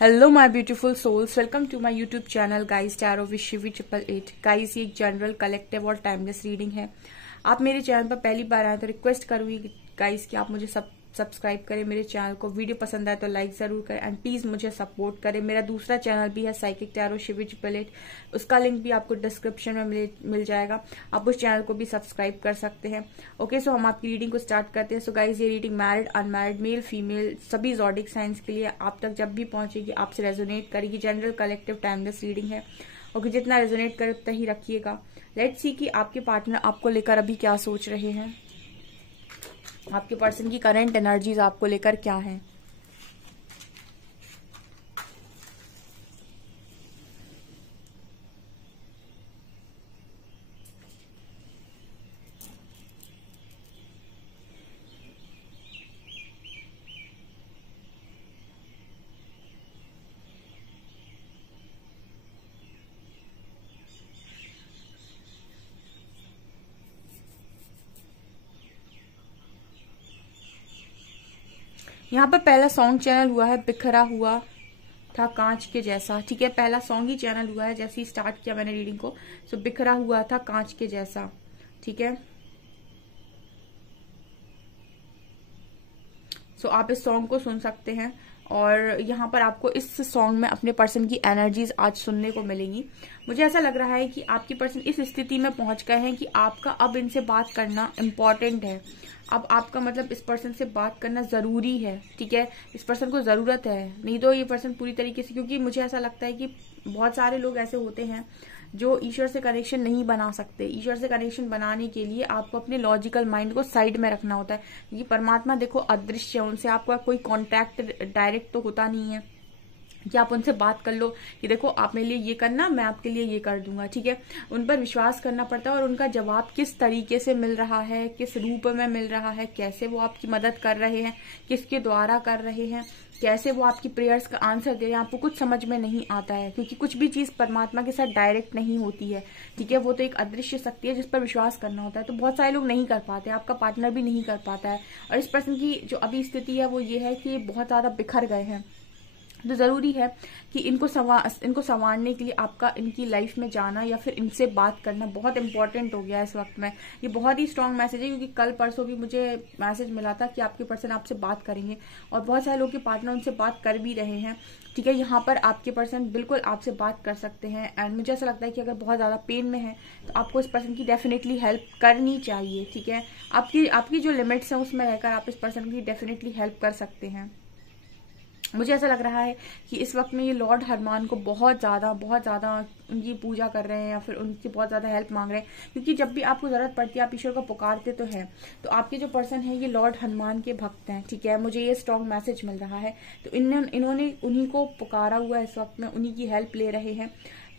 Hello my beautiful souls, welcome to my YouTube channel guys tarot with Shivi 888। Guys ये एक general collective और timeless reading है। आप मेरे चैनल पर पहली बार आए तो रिक्वेस्ट करूंगी गाइस कि आप मुझे सब्सक्राइब करें मेरे चैनल को। वीडियो पसंद आए तो लाइक जरूर करें एंड प्लीज मुझे सपोर्ट करें। मेरा दूसरा चैनल भी है साइकिक टैरो शिवी 888, उसका लिंक भी आपको डिस्क्रिप्शन में मिल जाएगा। आप उस चैनल को भी सब्सक्राइब कर सकते हैं। ओके, सो हम आपकी रीडिंग को स्टार्ट करते हैं। सो गाइज ये reading married, unmarried, male, female सभी ज़ोडिक साइंस के लिए आप तक जब भी पहुंचेगी आपसे रेजोनेट करेगी। जनरल कलेक्टिव टाइमलेस रीडिंग है। ओके, जितना रेजोनेट करे उतना ही रखिएगा। लेट्स सी कि आपके पार्टनर आपको लेकर अभी क्या सोच रहे हैं। आपके पर्सन की करंट एनर्जीज आपको लेकर क्या है। यहाँ पर पहला सॉन्ग चैनल हुआ है बिखरा हुआ था कांच के जैसा। ठीक है, पहला सॉन्ग ही चैनल हुआ है जैसे ही स्टार्ट किया मैंने रीडिंग को। सो बिखरा हुआ था कांच के जैसा। ठीक है, सो आप इस सॉन्ग को सुन सकते हैं और यहाँ पर आपको इस सॉन्ग में अपने पर्सन की एनर्जीज आज सुनने को मिलेंगी। मुझे ऐसा लग रहा है कि आपके पर्सन इस स्थिति में पहुंच गए हैं कि आपका अब इनसे बात करना इम्पोर्टेंट है। अब आपका मतलब इस पर्सन से बात करना जरूरी है। ठीक है, इस पर्सन को जरूरत है, नहीं तो ये पर्सन पूरी तरीके से, क्योंकि मुझे ऐसा लगता है कि बहुत सारे लोग ऐसे होते हैं जो ईश्वर से कनेक्शन नहीं बना सकते। ईश्वर से कनेक्शन बनाने के लिए आपको अपने लॉजिकल माइंड को साइड में रखना होता है, क्योंकि परमात्मा देखो अदृश्य है, उनसे आपका कोई कांटेक्ट डायरेक्ट तो होता नहीं है कि आप उनसे बात कर लो कि देखो आप मेरे लिए ये करना, मैं आपके लिए ये कर दूंगा। ठीक है, उन पर विश्वास करना पड़ता है और उनका जवाब किस तरीके से मिल रहा है, किस रूप में मिल रहा है, कैसे वो आपकी मदद कर रहे हैं, किसके द्वारा कर रहे हैं, कैसे वो आपकी प्रेयर्स का आंसर दे रहे हैं, आपको कुछ समझ में नहीं आता है, क्योंकि कुछ भी चीज परमात्मा के साथ डायरेक्ट नहीं होती है। ठीक है, वो तो एक अदृश्य शक्ति है जिस पर विश्वास करना होता है। तो बहुत सारे लोग नहीं कर पाते, आपका पार्टनर भी नहीं कर पाता है। और इस पर्सन की जो अभी स्थिति है वो ये है कि बहुत ज्यादा बिखर गए हैं। तो जरूरी है कि इनको संवारने के लिए आपका इनकी लाइफ में जाना या फिर इनसे बात करना बहुत इंपॉर्टेंट हो गया है इस वक्त में। ये बहुत ही स्ट्रांग मैसेज है, क्योंकि कल परसों भी मुझे मैसेज मिला था कि आपके पर्सन आपसे बात करेंगे और बहुत सारे लोग के पार्टनर उनसे बात कर भी रहे हैं। ठीक है, यहाँ पर आपके पर्सन बिल्कुल आपसे बात कर सकते हैं एंड मुझे ऐसा लगता है कि अगर बहुत ज्यादा पेन में है तो आपको इस पर्सन की डेफिनेटली हेल्प करनी चाहिए। ठीक है, आपकी जो लिमिट्स हैं उसमें रहकर आप इस पर्सन की डेफिनेटली हेल्प कर सकते हैं। मुझे ऐसा लग रहा है कि इस वक्त में ये लॉर्ड हनुमान को बहुत ज्यादा उनकी पूजा कर रहे हैं या फिर उनकी बहुत ज्यादा हेल्प मांग रहे हैं, क्योंकि जब भी आपको जरूरत पड़ती है आप ईश्वर को पुकारते तो हैं। तो आपके जो पर्सन है ये लॉर्ड हनुमान के भक्त हैं। ठीक है, मुझे ये स्ट्रॉन्ग मैसेज मिल रहा है। तो इन्होंने उन्हीं को पुकारा हुआ है, इस वक्त में उन्हीं की हेल्प ले रहे हैं।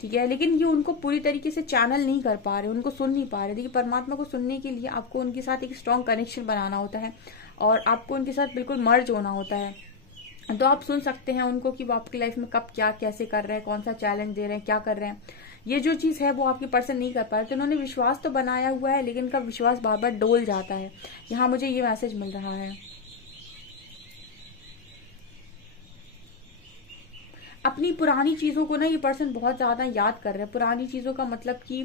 ठीक है, लेकिन ये उनको पूरी तरीके से चैनल नहीं कर पा रहे, उनको सुन नहीं पा रहे। देखिए, परमात्मा को सुनने के लिए आपको उनके साथ एक स्ट्रॉन्ग कनेक्शन बनाना होता है और आपको उनके साथ बिल्कुल मर्ज होना होता है। तो आप सुन सकते हैं उनको कि वो आपकी लाइफ में कब क्या कैसे कर रहे हैं, कौन सा चैलेंज दे रहे हैं, क्या कर रहे हैं। ये जो चीज है वो आपके पर्सन नहीं कर पा रहे। तो उन्होंने विश्वास तो बनाया हुआ है लेकिन उनका विश्वास बार बार डोल जाता है। यहाँ मुझे ये मैसेज मिल रहा है। अपनी पुरानी चीजों को ना ये पर्सन बहुत ज्यादा याद कर रहे हैं। पुरानी चीजों का मतलब कि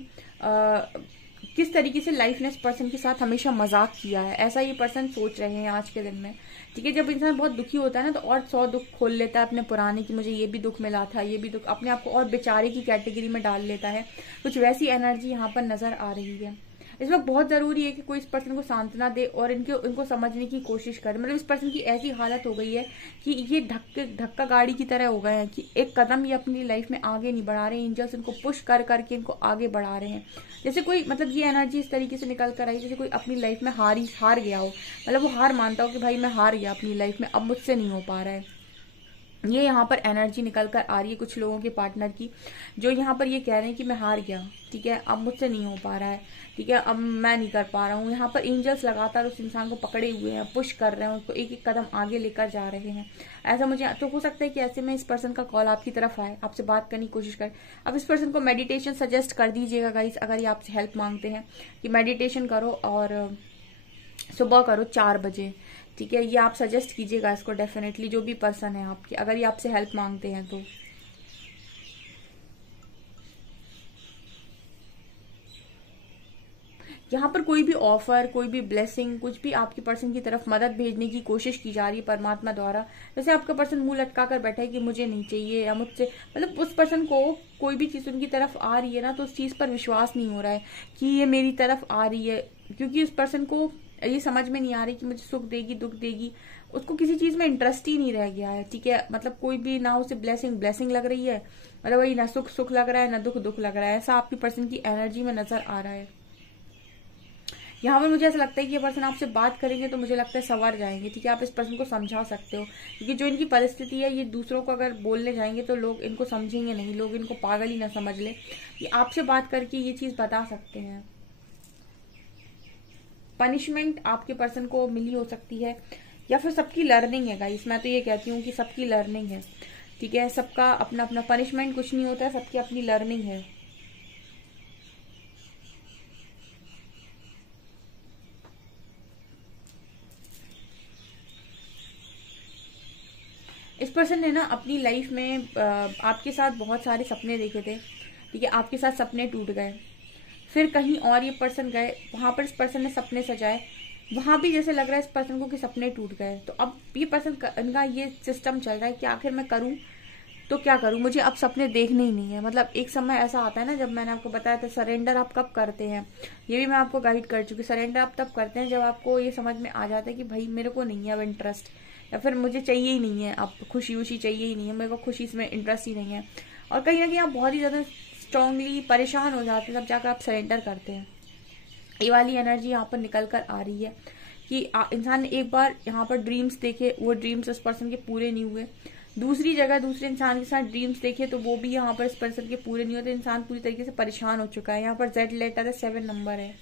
किस तरीके से लाइफ ने इस पर्सन के साथ हमेशा मजाक किया है, ऐसा ये पर्सन सोच रहे हैं आज के दिन में। ठीक है, जब इंसान बहुत दुखी होता है ना तो और 100 दुख खोल लेता है अपने पुराने की, मुझे ये भी दुख मिला था, ये भी दुख, अपने आप को और बेचारे की कैटेगरी में डाल लेता है। कुछ वैसी एनर्जी यहाँ पर नजर आ रही है। इस वक्त बहुत जरूरी है कि कोई इस पर्सन को सांत्वना दे और इनको समझने की कोशिश करे। मतलब इस पर्सन की ऐसी हालत हो गई है कि ये धक्का गाड़ी की तरह हो गए हैं कि एक कदम ये अपनी लाइफ में आगे नहीं बढ़ा रहे। एंजल्स इनको पुश कर करके इनको आगे बढ़ा रहे हैं। जैसे कोई, मतलब ये एनर्जी इस तरीके से निकल कर आई जैसे कोई अपनी लाइफ में हार गया हो। मतलब वो हार मानता हो कि भाई मैं हार गया अपनी लाइफ में, अब मुझसे नहीं हो पा रहा है। ये यहाँ पर एनर्जी निकल कर आ रही है कुछ लोगों के पार्टनर की, जो यहाँ पर ये कह रहे हैं कि मैं हार गया। ठीक है, अब मुझसे नहीं हो पा रहा है। ठीक है, अब मैं नहीं कर पा रहा हूँ। यहाँ पर एंजल्स लगातार उस इंसान को पकड़े हुए हैं, पुश कर रहे हैं, उसको एक एक कदम आगे लेकर जा रहे हैं। ऐसा मुझे तो हो सकता है कि ऐसे में इस पर्सन का कॉल आपकी तरफ आए, आपसे बात करने की कोशिश करे। अब इस पर्सन को मेडिटेशन सजेस्ट कर दीजिएगा गाइस, अगर ये आपसे हेल्प मांगते हैं कि मेडिटेशन करो और सुबह करो 4 बजे। ठीक है, ये आप सजेस्ट कीजिएगा इसको डेफिनेटली, जो भी पर्सन है आपके, अगर ये आपसे हेल्प मांगते हैं तो। यहाँ पर कोई भी ऑफर, कोई भी ब्लेसिंग, कुछ भी आपके पर्सन की तरफ मदद भेजने की कोशिश की जा रही है परमात्मा द्वारा। जैसे आपका पर्सन मुंह लटका कर बैठा है कि मुझे नहीं चाहिए, या मुझसे, मतलब उस पर्सन को कोई भी चीज उनकी तरफ आ रही है ना, तो उस चीज पर विश्वास नहीं हो रहा है कि ये मेरी तरफ आ रही है, क्योंकि उस पर्सन को ये समझ में नहीं आ रही कि मुझे सुख देगी दुख देगी, उसको किसी चीज में इंटरेस्ट ही नहीं रह गया है। ठीक है, मतलब कोई भी ना उसे ब्लेसिंग लग रही है, मतलब वही ना सुख लग रहा है, ना दुख लग रहा है। ऐसा आपकी पर्सन की एनर्जी में नजर आ रहा है। यहाँ पर मुझे ऐसा लगता है कि ये पर्सन आपसे बात करेंगे तो मुझे लगता है संवर जाएंगे। ठीक है, आप इस पर्सन को समझा सकते हो, क्योंकि जो इनकी परिस्थिति है, ये दूसरों को अगर बोलने जाएंगे तो लोग इनको समझेंगे नहीं, लोग इनको पागल ही ना समझ ले। ये आपसे बात करके ये चीज बता सकते हैं। पनिशमेंट आपके पर्सन को मिली हो सकती है, या फिर सबकी लर्निंग है गाइस। मैं तो ये कहती हूँ कि सबकी लर्निंग है। ठीक है, सबका अपना अपना पनिशमेंट कुछ नहीं होता है, सबकी अपनी लर्निंग है। इस पर्सन ने ना अपनी लाइफ में आपके साथ बहुत सारे सपने देखे थे। ठीक है, आपके साथ सपने टूट गए, फिर कहीं और ये पर्सन गए, वहां पर इस पर्सन ने सपने सजाए, वहां भी जैसे लग रहा है इस पर्सन को कि सपने टूट गए। तो अब ये पर्सन का ये सिस्टम चल रहा है कि आखिर मैं करूं तो क्या करूं, मुझे अब सपने देखने ही नहीं है। मतलब एक समय ऐसा आता है ना, जब मैंने आपको बताया था सरेंडर आप कब करते हैं, ये भी मैं आपको गाइड कर चुकी। सरेंडर आप तब करते हैं जब आपको ये समझ में आ जाता है कि भाई मेरे को नहीं है अब इंटरेस्ट, या फिर मुझे चाहिए ही नहीं है, अब खुशी उशी चाहिए ही नहीं है, मेरे को खुशी इसमें इंटरेस्ट ही नहीं है। और कहीं ना कहीं आप बहुत ही ज्यादा स्ट्रांगली परेशान हो जाते हैं, तब जाकर आप सरेंडर करते हैं। ये वाली एनर्जी यहाँ पर निकल कर आ रही है कि इंसान ने एक बार यहाँ पर ड्रीम्स देखे, वो ड्रीम्स उस पर्सन के पूरे नहीं हुए। दूसरी जगह दूसरे इंसान के साथ ड्रीम्स देखे तो वो भी यहाँ पर इस पर्सन के पूरे नहीं होते। इंसान पूरी तरीके से परेशान हो चुका है। यहाँ पर जेड लेटर है, 7 नंबर है।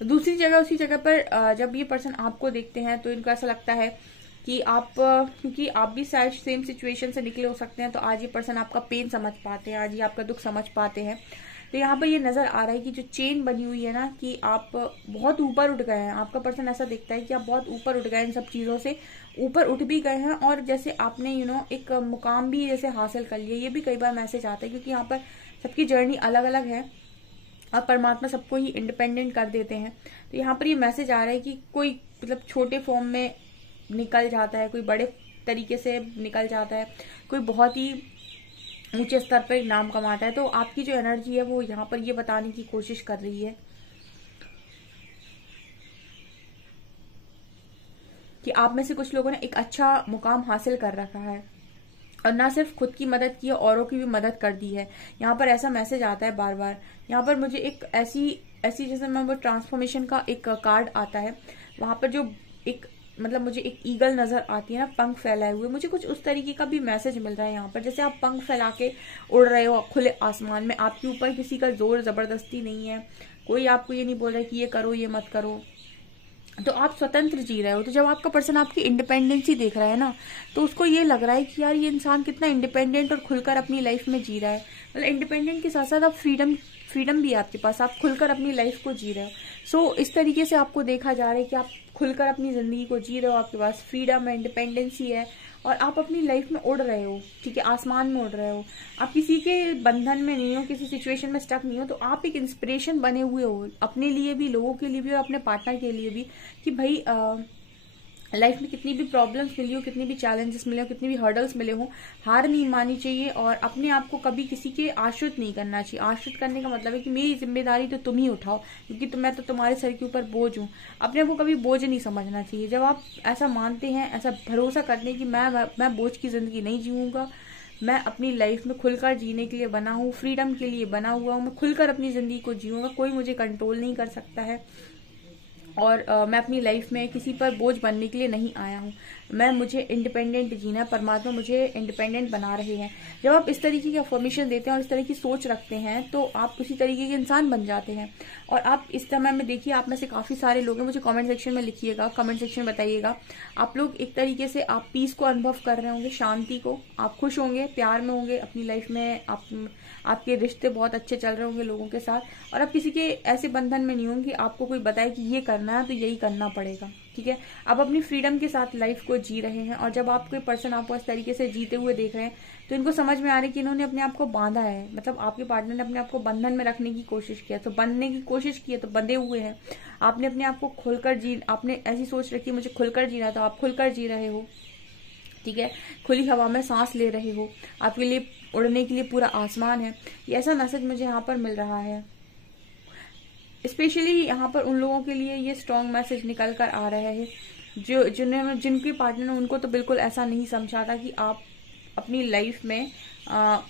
दूसरी जगह उसी जगह पर जब ये पर्सन आपको देखते हैं तो इनको ऐसा लगता है कि आप, क्योंकि आप भी शायद सेम सिचुएशन से निकले हो सकते हैं, तो आज ये पर्सन आपका पेन समझ पाते हैं, आज ये आपका दुख समझ पाते हैं। तो यहाँ पर ये नजर आ रहा है कि जो चेन बनी हुई है ना, कि आप बहुत ऊपर उठ गए हैं। आपका पर्सन ऐसा दिखता है कि आप बहुत ऊपर उठ गए, इन सब चीजों से ऊपर उठ भी गए हैं, और जैसे आपने एक मुकाम भी जैसे हासिल कर लिया। ये भी कई बार मैसेज आता है, क्योंकि यहाँ पर सबकी जर्नी अलग अलग है और परमात्मा सबको ही इंडिपेंडेंट कर देते हैं। तो यहाँ पर ये मैसेज आ रहा है कि कोई मतलब छोटे फॉर्म में निकल जाता है, कोई बड़े तरीके से निकल जाता है, कोई बहुत ही ऊंचे स्तर पर नाम कमाता है। तो आपकी जो एनर्जी है वो यहाँ पर ये बताने की कोशिश कर रही है कि आप में से कुछ लोगों ने एक अच्छा मुकाम हासिल कर रखा है, और ना सिर्फ खुद की मदद की है, औरों की भी मदद कर दी है। यहाँ पर ऐसा मैसेज आता है बार बार। यहाँ पर मुझे एक ऐसी जैसे मैं वो ट्रांसफॉर्मेशन का एक कार्ड आता है, वहां पर जो एक मतलब मुझे एक ईगल नजर आती है ना, पंख फैलाए हुए, मुझे कुछ उस तरीके का भी मैसेज मिल रहा है यहाँ पर। जैसे आप पंख फैला के उड़ रहे हो खुले आसमान में, आपके ऊपर किसी का जोर जबरदस्ती नहीं है, कोई आपको ये नहीं बोल रहा है कि ये करो ये मत करो, तो आप स्वतंत्र जी रहे हो। तो जब आपका पर्सन आपकी इंडिपेंडेंसी देख रहा है ना, तो उसको ये लग रहा है कि यार ये इंसान कितना इंडिपेंडेंट और खुलकर अपनी लाइफ में जी रहा है। मतलब इंडिपेंडेंट के साथ साथ आप फ्रीडम भी है आपके पास, आप खुलकर अपनी लाइफ को जी रहे हो। सो इस तरीके से आपको देखा जा रहा है कि आप खुलकर अपनी जिंदगी को जी रहे हो, आपके पास फ्रीडम है, इंडिपेंडेंसी है, और आप अपनी लाइफ में उड़ रहे हो। ठीक है, आसमान में उड़ रहे हो, आप किसी के बंधन में नहीं हो, किसी सिचुएशन में स्टक नहीं हो। तो आप एक इंस्पिरेशन बने हुए हो अपने लिए भी, लोगों के लिए भी, और अपने पार्टनर के लिए भी, कि भाई लाइफ में कितनी भी प्रॉब्लम्स मिली हो, कितनी भी चैलेंजेस मिले हो, कितनी भी हर्डल्स मिले हो, हार नहीं माननी चाहिए, और अपने आप को कभी किसी के आश्रित नहीं करना चाहिए। आश्रित करने का मतलब है कि मेरी जिम्मेदारी तो तुम ही उठाओ, क्योंकि मैं तो तुम्हारे सर के ऊपर बोझ हूँ। अपने आप को कभी बोझ नहीं समझना चाहिए। जब आप ऐसा मानते हैं, ऐसा भरोसा करते हैं कि मैं बोझ की जिंदगी नहीं जीऊंगा, मैं अपनी लाइफ में खुलकर जीने के लिए बना हूँ, फ्रीडम के लिए बना हुआ हूँ, मैं खुलकर अपनी जिंदगी को जीऊंगा, कोई मुझे कंट्रोल नहीं कर सकता है। और मैं अपनी लाइफ में किसी पर बोझ बनने के लिए नहीं आया हूँ। मुझे इंडिपेंडेंट जीना है, परमात्मा मुझे इंडिपेंडेंट बना रहे हैं। जब आप इस तरीके की अफर्मेशन देते हैं और इस तरह की सोच रखते हैं तो आप उसी तरीके के इंसान बन जाते हैं। और आप इस समय में देखिए, आप में से काफी सारे लोग हैं, मुझे कमेंट सेक्शन में लिखिएगा, कमेंट सेक्शन में बताइएगा, आप लोग एक तरीके से आप पीस को अनुभव कर रहे होंगे, शांति को, आप खुश होंगे, प्यार में होंगे अपनी लाइफ में, आपके रिश्ते बहुत अच्छे चल रहे होंगे लोगों के साथ, और आप किसी के ऐसे बंधन में नहीं होंगे आपको कोई बताए कि ये करना है तो यही करना पड़ेगा। ठीक है, आप अपनी फ्रीडम के साथ लाइफ को जी रहे हैं। और जब आप कोई पर्सन आपको इस तरीके से जीते हुए देख रहे हैं तो इनको समझ में आ रहा है कि इन्होंने अपने आप को बांधा है, मतलब आपके पार्टनर ने अपने आप को बंधन में रखने की कोशिश किया, तो बनने की कोशिश की है तो बंधे हुए हैं। आपने अपने आप को खुलकर आपने ऐसी सोच रखी मुझे खुलकर जीना, तो आप खुलकर जी रहे हो। ठीक है, खुली हवा में सांस ले रहे हो, आपके लिए उड़ने के लिए पूरा आसमान है। ये ऐसा मैसेज मुझे यहाँ पर मिल रहा है। स्पेशली यहाँ पर उन लोगों के लिए ये स्ट्रॉन्ग मैसेज निकल कर आ रहा है जिनके पार्टनर ने उनको तो बिल्कुल ऐसा नहीं समझा था कि आप अपनी लाइफ में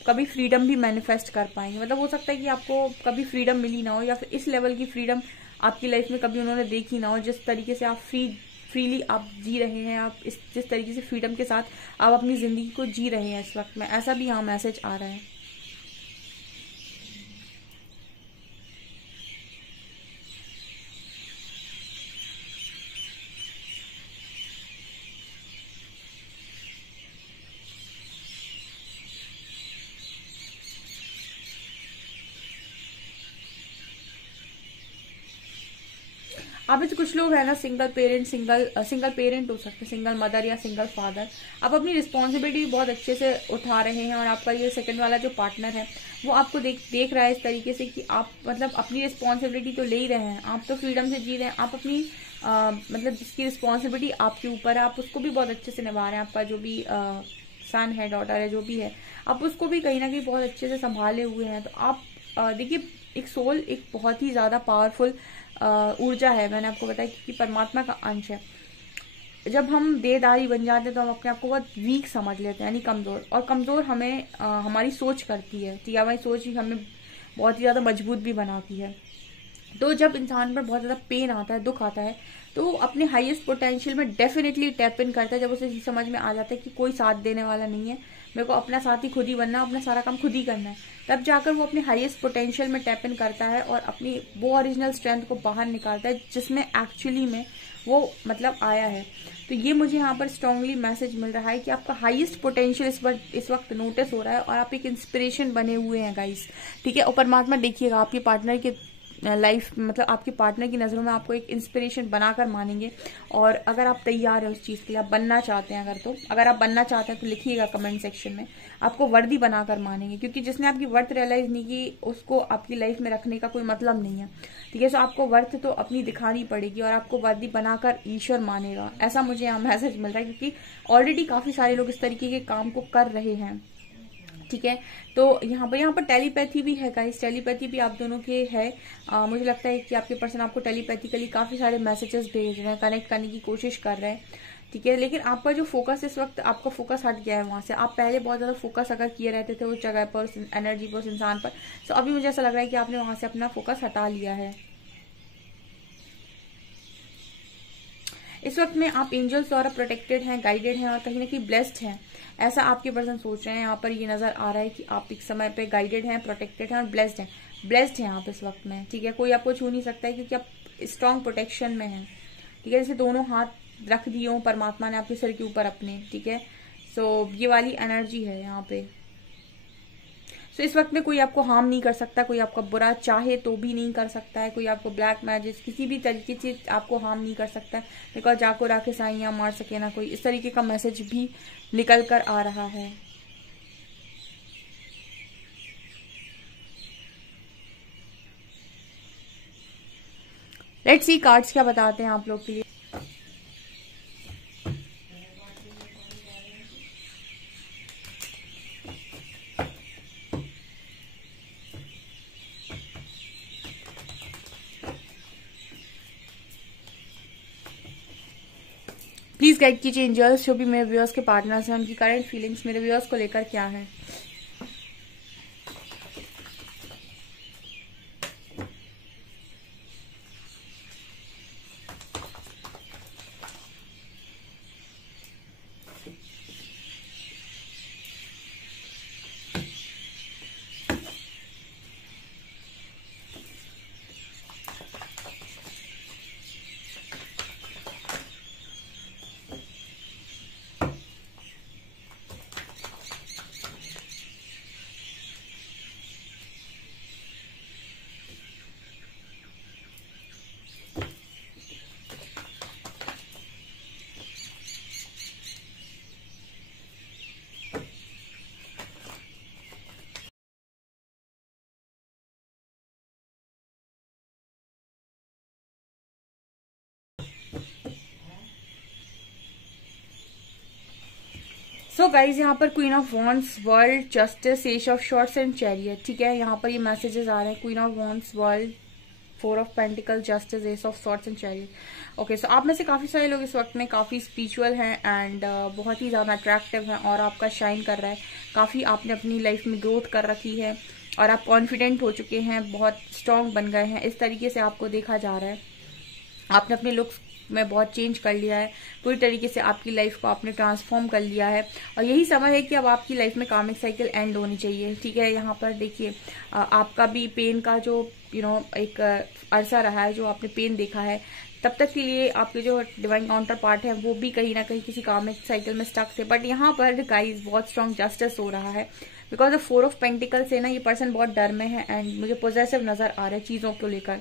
कभी फ्रीडम भी मैनिफेस्ट कर पाएंगे। मतलब हो सकता है कि आपको कभी फ्रीडम मिली ना हो, या फिर इस लेवल की फ्रीडम आपकी लाइफ में कभी उन्होंने देखी ना हो। जिस तरीके से आप फ्रीली आप जी रहे हैं, आप जिस तरीके से फ्रीडम के साथ आप अपनी जिंदगी को जी रहे हैं इस वक्त में, ऐसा भी यहाँ मैसेज आ रहा है। आप में से कुछ लोग है ना सिंगल पेरेंट हो सकते हैं, सिंगल मदर या सिंगल फादर। आप अपनी रिस्पॉन्सिबिलिटी बहुत अच्छे से उठा रहे हैं, और आपका ये सेकंड वाला जो पार्टनर है वो आपको देख रहा है इस तरीके से कि आप मतलब अपनी रिस्पॉन्सिबिलिटी तो ले ही रहे हैं, आप तो फ्रीडम से जी रहे हैं, आप अपनी मतलब जिसकी रिस्पॉन्सिबिलिटी आपके ऊपर है आप उसको भी बहुत अच्छे से निभा रहे हैं। आपका जो भी सन है, डॉटर है, जो भी है, आप उसको भी कहीं ना कहीं बहुत अच्छे से संभाले हुए हैं। तो आप देखिए, एक सोल एक बहुत ही ज्यादा पावरफुल ऊर्जा है। मैंने आपको बताया कि परमात्मा का अंश है। जब हम देहधारी बन जाते हैं तो हम अपने आप को बहुत वीक समझ लेते हैं, यानी कमजोर। और कमजोर हमें हमारी सोच करती है, ठीक है, हमारी सोच ही हमें बहुत ही ज्यादा मजबूत भी बनाती है। तो जब इंसान पर बहुत ज्यादा पेन आता है, दुख आता है, तो अपने हाईएस्ट पोटेंशियल में डेफिनेटली टैप इन करता है। जब उसे समझ में आ जाता है कि कोई साथ देने वाला नहीं है, मेरे को अपना साथी खुद ही बनना, अपना सारा काम खुद ही करना है, तब जाकर वो अपने हाईएस्ट पोटेंशियल में टैप इन करता है और अपनी वो ओरिजिनल स्ट्रेंथ को बाहर निकालता है जिसमें एक्चुअली में वो मतलब आया है। तो ये मुझे यहाँ पर स्ट्रांगली मैसेज मिल रहा है कि आपका हाईएस्ट पोटेंशियल इस वक्त नोटिस हो रहा है और आप एक इंस्पिरेशन बने हुए हैं गाइस। ठीक है, और परमात्मा देखिएगा आपके पार्टनर के लाइफ मतलब आपके पार्टनर की नजरों में आपको एक इंस्पिरेशन बनाकर मानेंगे। और अगर आप तैयार हैं उस चीज के लिए, आप बनना चाहते हैं, अगर आप बनना चाहते हैं तो लिखिएगा कमेंट सेक्शन में, आपको वर्दी बनाकर मानेंगे। क्योंकि जिसने आपकी वर्थ रियलाइज नहीं की उसको आपकी लाइफ में रखने का कोई मतलब नहीं है। ठीक है, तो आपको वर्थ तो अपनी दिखानी पड़ेगी और आपको वर्दी बनाकर ईश्वर मानेगा, ऐसा मुझे यहाँ मैसेज मिल रहा है। क्योंकि ऑलरेडी काफी सारे लोग इस तरीके के काम को कर रहे हैं। ठीक है, तो यहाँ पर टेलीपैथी भी है गाइस, टेलीपैथी भी आप दोनों के है। मुझे लगता है कि आपके पर्सन आपको टेलीपैथिकली काफी सारे मैसेजेस भेज रहे हैं, कनेक्ट करने की कोशिश कर रहे हैं। ठीक है, लेकिन आपका जो फोकस इस वक्त, आपका फोकस हट गया है वहां से। आप पहले बहुत ज्यादा फोकस अगर किए रहते थे उस जगह पर, उस एनर्जी पर, उस इंसान पर, तो अभी मुझे ऐसा लग रहा है कि आपने वहां से अपना फोकस हटा लिया है। इस वक्त में आप एंजल्स द्वारा प्रोटेक्टेड हैं, गाइडेड हैं और कहीं ना कहीं ब्लेस्ड हैं, ऐसा आपके पर्सन सोच रहे हैं। यहाँ पर ये नजर आ रहा है कि आप एक समय पे गाइडेड हैं, प्रोटेक्टेड हैं और ब्लेस्ड हैं आप इस वक्त में। ठीक है, कोई आपको छू नहीं सकता है क्योंकि आप स्ट्रॉन्ग प्रोटेक्शन में हैं। ठीक है, जैसे दोनों हाथ रख दिए हो परमात्मा ने आपके सर के ऊपर अपने। ठीक है, सो ये वाली एनर्जी है यहाँ पे। सो इस वक्त में कोई आपको हार्म नहीं कर सकता, कोई आपका बुरा चाहे तो भी नहीं कर सकता है, कोई आपको ब्लैक मैजिक किसी भी तरीके से आपको हार्म नहीं कर सकता है। बिकॉज जाको राखे साइयां मार सके ना कोई, इस तरीके का मैसेज भी निकल कर आ रहा है। लेट्स सी कार्ड्स क्या बताते हैं आप लोग के लिए। प्लीज गाइड कीजिए एंजल्स, जो भी मेरे व्यूअर्स के पार्टनर्स हैं उनकी करंट फीलिंग्स मेरे व्यूअर्स को लेकर क्या है। गाइज यहाँ पर queen of wands, world, justice, ace of swords and chariot. ठीक है, यहाँ पर ये मैसेजेस आ रहे हैं, queen of wands, world, 4 of pentacles, justice, ace of swords and chariot. Okay, so आप में से काफी सारे लोग इस वक्त में काफी स्पिरिचुअल हैं एंड बहुत ही ज्यादा अट्रैक्टिव हैं और आपका शाइन कर रहा है। काफी आपने अपनी लाइफ में ग्रोथ कर रखी है और आप कॉन्फिडेंट हो चुके हैं, बहुत स्ट्रांग बन गए हैं, इस तरीके से आपको देखा जा रहा है। आपने अपने लुक्स में बहुत चेंज कर लिया है, पूरी तरीके से आपकी लाइफ को आपने ट्रांसफॉर्म कर लिया है और यही समय है कि अब आपकी लाइफ में कार्मिक साइकिल एंड होनी चाहिए। ठीक है, यहाँ पर देखिए आपका भी पेन का जो एक अरसा रहा है, जो आपने पेन देखा है, तब तक के लिए आपके जो डिवाइन काउंटर पार्ट है वो भी कहीं ना कहीं किसी कार्मिक साइकिल में स्टक थे। बट यहाँ पर गाइस बहुत स्ट्रांग जस्टिस हो रहा है बिकॉज ऑफ 4 ऑफ पेंटिकल से ना ये पर्सन बहुत डर में है एंड मुझे पॉजिटिव नजर आ रहा है चीजों को लेकर।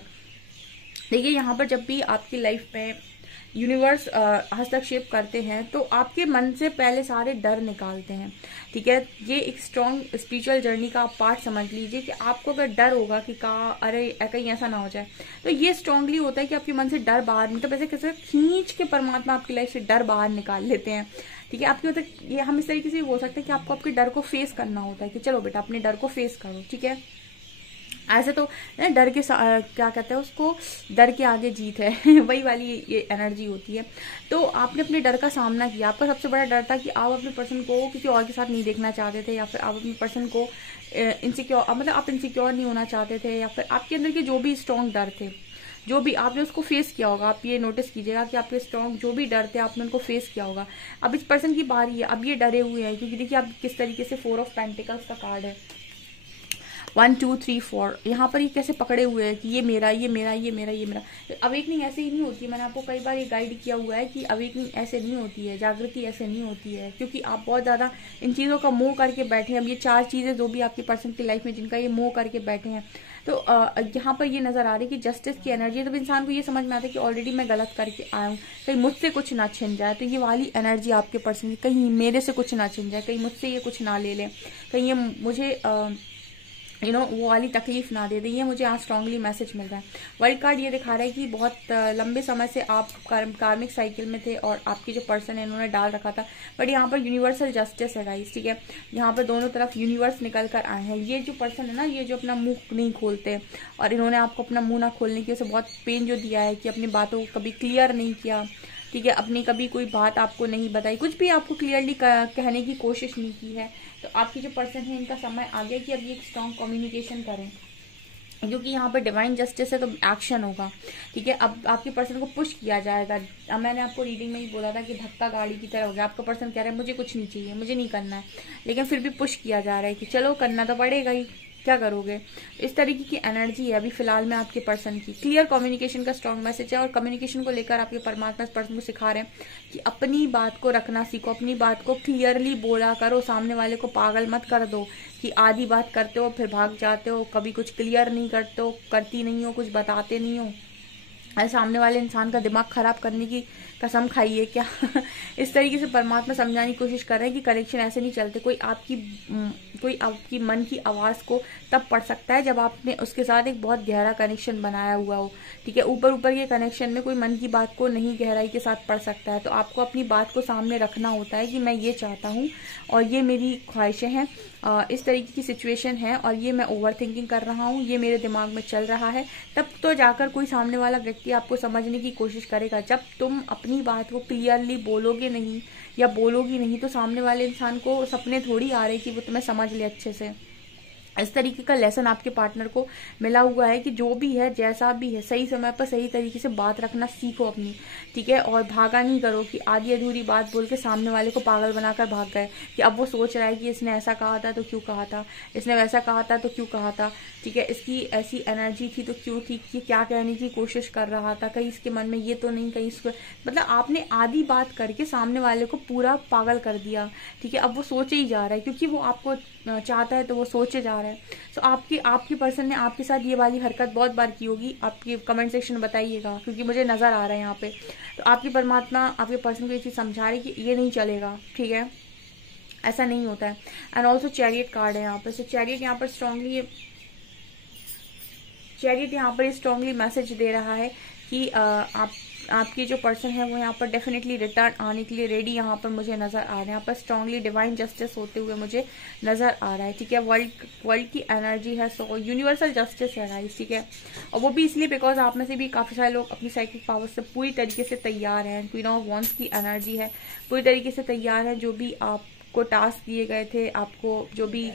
देखिए यहाँ पर जब भी आपकी लाइफ में यूनिवर्स हस्तक्षेप करते हैं तो आपके मन से पहले सारे डर निकालते हैं। ठीक है, ये एक स्ट्रॉन्ग स्पिरिचुअल जर्नी का आप पार्ट समझ लीजिए कि आपको अगर डर होगा कि अरे कहीं ऐसा ना हो जाए, तो ये स्ट्रांगली होता है कि आपके मन से डर बाहर, मतलब ऐसे कैसे खींच के परमात्मा आपकी लाइफ से डर बाहर निकाल लेते हैं। ठीक है, आपकी मतलब ये हम इस तरीके से बोल सकते हैं कि आपको आपके डर को फेस करना होता है कि चलो बेटा अपने डर को फेस करो। ठीक है, ऐसे तो डर के क्या कहते हैं उसको, डर के आगे जीत है वही वाली ये एनर्जी होती है। तो आपने अपने डर का सामना किया। आपका सबसे बड़ा डर था कि आप अपने पर्सन को किसी और के साथ नहीं देखना चाहते थे, या फिर आप अपने पर्सन को इनसिक्योर, मतलब आप इनसिक्योर नहीं होना चाहते थे, या फिर आपके अंदर के जो भी स्ट्रॉन्ग डर थे, जो भी आपने उसको फेस किया होगा। आप ये नोटिस कीजिएगा कि आपके स्ट्रॉन्ग जो भी डर थे आपने उनको फेस किया होगा। अब इस पर्सन की बारी है, अब ये डरे हुए हैं क्योंकि देखिए आप किस तरीके से 4 ऑफ पेंटिकल्स का कार्ड है, 1 2 3 4, यहाँ पर ये कैसे पकड़े हुए हैं कि ये मेरा, ये मेरा, ये मेरा, ये मेरा। अवेकनिंग ऐसे ही नहीं होती है। मैंने आपको कई बार ये गाइड किया हुआ है कि अवेकनिंग ऐसे नहीं होती है, जागृति ऐसे नहीं होती है, क्योंकि आप बहुत ज्यादा इन चीजों का मोह करके बैठे हैं। अब ये 4 चीजें जो भी आपके पर्सन की लाइफ में जिनका ये मोह करके बैठे हैं, तो यहाँ पर ये नजर आ रही है कि जस्टिस की एनर्जी है। तो इंसान को ये समझ में आता है कि ऑलरेडी मैं गलत करके आया हूँ, कहीं मुझसे कुछ ना छिन जाए। तो ये वाली एनर्जी आपके पर्सन की, कहीं मेरे से कुछ ना छिन जाए, कहीं मुझसे ये कुछ ना ले ले, कहीं ये मुझे वो वाली तकलीफ ना दे दी। ये मुझे आज स्ट्रांगली मैसेज मिल रहा है। वर्ल्ड कार्ड ये दिखा रहा है कि बहुत लंबे समय से आप कार्मिक साइकिल में थे और आपके जो पर्सन है इन्होंने डाल रखा था, बट यहाँ पर यूनिवर्सल जस्टिस है गाइस। ठीक है, यहाँ पर दोनों तरफ यूनिवर्स निकल कर आए हैं। ये जो पर्सन है ना, ये जो अपना मुंह नहीं खोलते और इन्होंने आपको अपना मुंह ना खोलने की वजह से बहुत पेन जो दिया है कि अपनी बातों को कभी क्लियर नहीं किया। ठीक है, अपनी कभी कोई बात आपको नहीं बताई, कुछ भी आपको क्लियरली कहने की कोशिश नहीं की है। तो आपकी जो पर्सन है इनका समय आ गया कि अब ये एक स्ट्रॉन्ग कम्युनिकेशन करें, क्योंकि यहाँ पर डिवाइन जस्टिस है तो एक्शन होगा। ठीक है, अब आपके पर्सन को पुश किया जाएगा। अब मैंने आपको रीडिंग में ही बोला था कि धक्का गाड़ी की तरह हो गया। आपका पर्सन कह रहा है मुझे कुछ नहीं चाहिए, मुझे नहीं करना है, लेकिन फिर भी पुश किया जा रहा है कि चलो करना तो पड़ेगा ही, क्या करोगे। इस तरीके की एनर्जी है अभी फिलहाल में आपके पर्सन की। क्लियर कम्युनिकेशन का स्ट्रॉन्ग मैसेज है और कम्युनिकेशन को लेकर आपके परमात्मा इस पर्सन को सिखा रहे हैं कि अपनी बात को रखना सीखो, अपनी बात को क्लियरली बोला करो, सामने वाले को पागल मत कर दो कि आधी बात करते हो फिर भाग जाते हो, कभी कुछ क्लियर नहीं करते हो, करती नहीं हो, कुछ बताते नहीं हो। सामने वाले इंसान का दिमाग खराब करने की कसम खाइए क्या इस तरीके से परमात्मा समझाने की कोशिश कर रहे हैं कि कनेक्शन ऐसे नहीं चलते। कोई आपकी मन की आवाज को तब पढ़ सकता है जब आपने उसके साथ एक बहुत गहरा कनेक्शन बनाया हुआ हो। ठीक है, ऊपर ऊपर के कनेक्शन में कोई मन की बात को नहीं गहराई के साथ पढ़ सकता है। तो आपको अपनी बात को सामने रखना होता है कि मैं ये चाहता हूँ और ये मेरी ख्वाहिशें हैं, इस तरीके की सिचुएशन है और ये मैं ओवर थिंकिंग कर रहा हूँ, ये मेरे दिमाग में चल रहा है। तब तो जाकर कोई सामने वाला व्यक्ति आपको समझने की कोशिश करेगा। जब तुम अपनी बात को क्लियरली बोलोगे नहीं या बोलोगी नहीं, तो सामने वाले इंसान को सपने थोड़ी आ रहे कि वो तुम्हें समझ ले अच्छे से। इस तरीके का लेसन आपके पार्टनर को मिला हुआ है कि जो भी है जैसा भी है सही समय पर सही तरीके से बात रखना सीखो अपनी। ठीक है, और भागा नहीं करो कि आधी अधूरी बात बोल के सामने वाले को पागल बनाकर भाग गए कि अब वो सोच रहा है कि इसने ऐसा कहा था तो क्यों कहा था, इसने वैसा कहा था तो क्यों कहा था। ठीक है, इसकी ऐसी एनर्जी थी तो क्यों थी, कि क्या कहने की कोशिश कर रहा था, कहीं इसके मन में ये तो नहीं, कहीं इसको, मतलब आपने आधी बात करके सामने वाले को पूरा पागल कर दिया। ठीक है, अब वो सोचे ही जा रहा है क्योंकि वो आपको चाहता है तो वो सोचे जा रहा है। तो आपकी पर्सन ने आपके साथ ये वाली हरकत बहुत बार की होगी। आपके कमेंट सेक्शन में बताइएगा क्योंकि मुझे नजर आ रहा है यहाँ पे। तो आपकी परमात्मा आपके पर्सन को ये चीज समझा रही कि ये नहीं चलेगा। ठीक है, ऐसा नहीं होता है। एंड ऑल्सो चैरियट कार्ड है यहाँ पे। सो चैरियट यहाँ पर स्ट्रांगली मैसेज दे रहा है कि आप आपकी जो पर्सन है वो यहाँ पर डेफिनेटली रिटर्न आने के लिए रेडी यहाँ पर मुझे नजर आ रहे हैं। यहाँ पर स्ट्रांगली डिवाइन जस्टिस होते हुए मुझे नजर आ रहा है, ठीक है। वर्ल्ड की एनर्जी है, सो यूनिवर्सल जस्टिस है गाइस, ठीक है। और वो भी इसलिए बिकॉज आप में से भी काफी सारे लोग अपनी साइकिक पावर से पूरी तरीके से तैयार हैं। क्वीन ऑफ वॉन्ड्स की एनर्जी है, पूरी तरीके से तैयार है। जो भी आपको टास्क दिए गए थे, आपको जो भी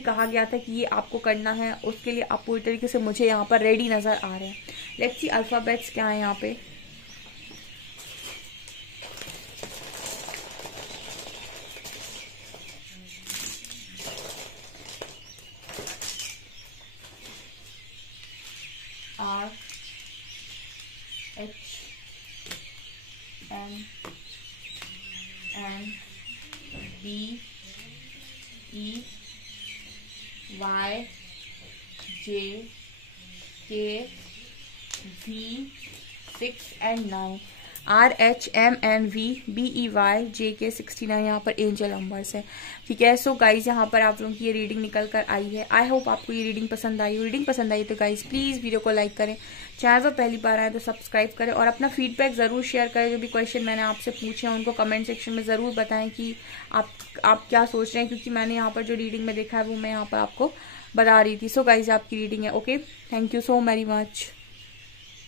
कहा गया था कि ये आपको करना है, उसके लिए आप पूरी तरीके से मुझे यहाँ पर रेडी नजर आ रहे हैं। लेट्स सी अल्फाबेट्स क्या है यहाँ पे। R H M N B E Y J K V 6 and 9। RHMNVBEYJK 69 यहाँ पर एंजल नंबर्स है, ठीक है। सो गाइज यहाँ पर आप लोगों की ये रीडिंग निकल कर आई है। आई होप आपको ये रीडिंग पसंद आई। रीडिंग पसंद आई तो गाइज प्लीज वीडियो को लाइक करें, चैनल पर पहली बार आए तो सब्सक्राइब करें और अपना फीडबैक जरूर शेयर करें। जो भी क्वेश्चन मैंने आपसे पूछे हैं उनको कमेंट सेक्शन में जरूर बताएं कि आप क्या सोच रहे हैं, क्योंकि मैंने यहाँ पर जो रीडिंग में देखा है वो मैं यहाँ पर आपको बता रही थी। सो गाइज आपकी रीडिंग है, okay. Thank you so very much.